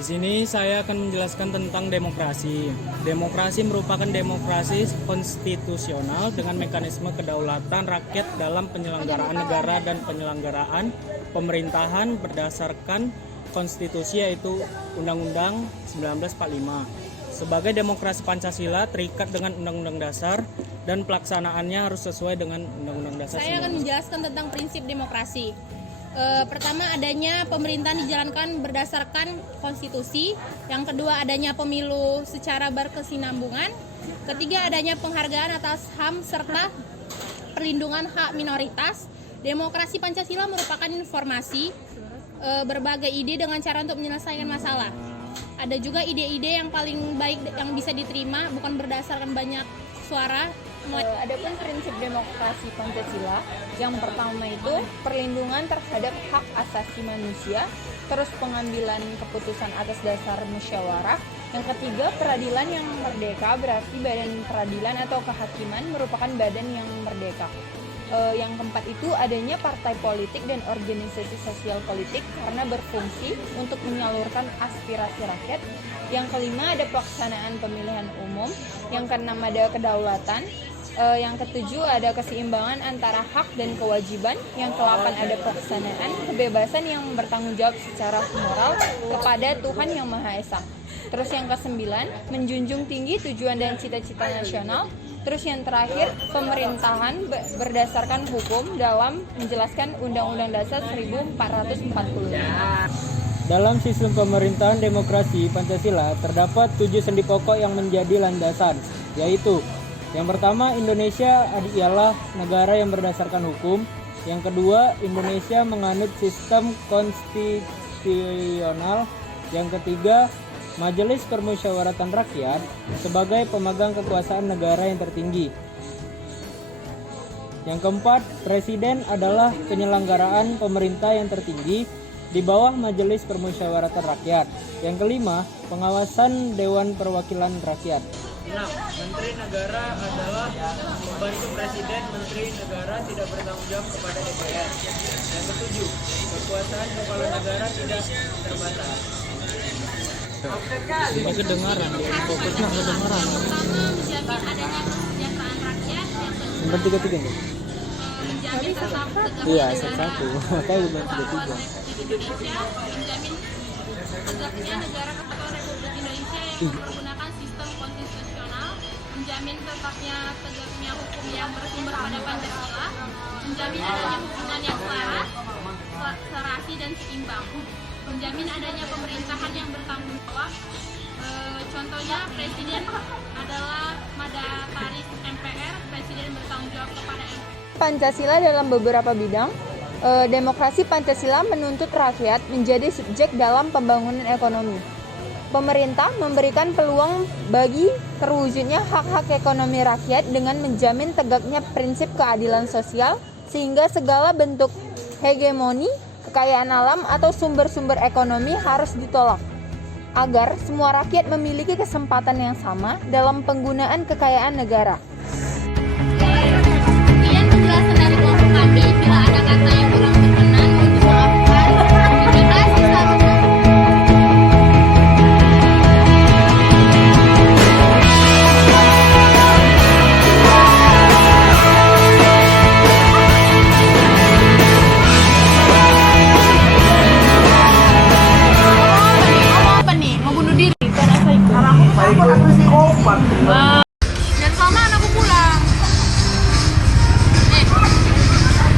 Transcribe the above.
Di sini saya akan menjelaskan tentang demokrasi. Demokrasi merupakan demokrasi konstitusional dengan mekanisme kedaulatan rakyat dalam penyelenggaraan negara dan penyelenggaraan pemerintahan berdasarkan konstitusi yaitu Undang-Undang 1945. Sebagai demokrasi Pancasila terikat dengan Undang-Undang Dasar dan pelaksanaannya harus sesuai dengan Undang-Undang Dasar. Saya akan menjelaskan tentang prinsip demokrasi. Pertama, adanya pemerintahan dijalankan berdasarkan konstitusi. Yang kedua, adanya pemilu secara berkesinambungan. Ketiga, adanya penghargaan atas HAM serta perlindungan hak minoritas. Demokrasi Pancasila merupakan informasi berbagai ide dengan cara untuk menyelesaikan masalah. Ada juga ide-ide yang paling baik yang bisa diterima, bukan berdasarkan banyak suara. Adapun prinsip demokrasi Pancasila, yang pertama itu perlindungan terhadap hak asasi manusia, terus pengambilan keputusan atas dasar musyawarah. Yang ketiga, peradilan yang merdeka, berarti badan peradilan atau kehakiman merupakan badan yang merdeka. Yang keempat itu adanya partai politik dan organisasi sosial politik karena berfungsi untuk menyalurkan aspirasi rakyat. Yang kelima ada pelaksanaan pemilihan umum. Yang keenam ada kedaulatan. Yang ketujuh ada keseimbangan antara hak dan kewajiban. Yang kedelapan ada pelaksanaan kebebasan yang bertanggung jawab secara moral kepada Tuhan Yang Maha Esa. Terus yang kesembilan menjunjung tinggi tujuan dan cita-cita nasional. Terus yang terakhir, pemerintahan berdasarkan hukum dalam menjelaskan Undang-Undang Dasar 1445. Dalam sistem pemerintahan demokrasi Pancasila terdapat 7 sendi pokok yang menjadi landasan, yaitu yang pertama, Indonesia ialah negara yang berdasarkan hukum. Yang kedua, Indonesia menganut sistem konstitusional. Yang ketiga, Majelis Permusyawaratan Rakyat sebagai pemegang kekuasaan negara yang tertinggi. Yang keempat, Presiden adalah penyelenggaraan pemerintah yang tertinggi di bawah Majelis Permusyawaratan Rakyat. Yang kelima, pengawasan Dewan Perwakilan Rakyat. 6. Menteri Negara adalah pembantu Presiden. Menteri Negara tidak bertanggung jawab kepada DPR. Yang ketujuh, kekuasaan kepala negara tidak terbatas. Ini kedengaran, fokusnya kedengaran. Pertama, menjamin adanya kesejahteraan rakyat. Yang kedua, Nomor 33 nih. menjamin tetap Iya, tegaknya satu. negara. Makanya udah Bahwa 33. Republik Indonesia menjamin tegaknya negara kesatuan Republik Indonesia yang menggunakan sistem konstitusional, menjamin tetapnya tegaknya hukum yang bersumber pada Pancasila, menjamin adanya hubungan yang selaras, serasi dan seimbang, menjamin adanya pemerintahan yang bertanggung jawab. Contohnya Presiden adalah mandataris MPR, Presiden bertanggung jawab kepada MPR. Pancasila dalam beberapa bidang. Demokrasi Pancasila menuntut rakyat menjadi subjek dalam pembangunan ekonomi. Pemerintah memberikan peluang bagi terwujudnya hak-hak ekonomi rakyat dengan menjamin tegaknya prinsip keadilan sosial, sehingga segala bentuk hegemoni, kekayaan alam atau sumber-sumber ekonomi harus ditolak, agar semua rakyat memiliki kesempatan yang sama dalam penggunaan kekayaan negara.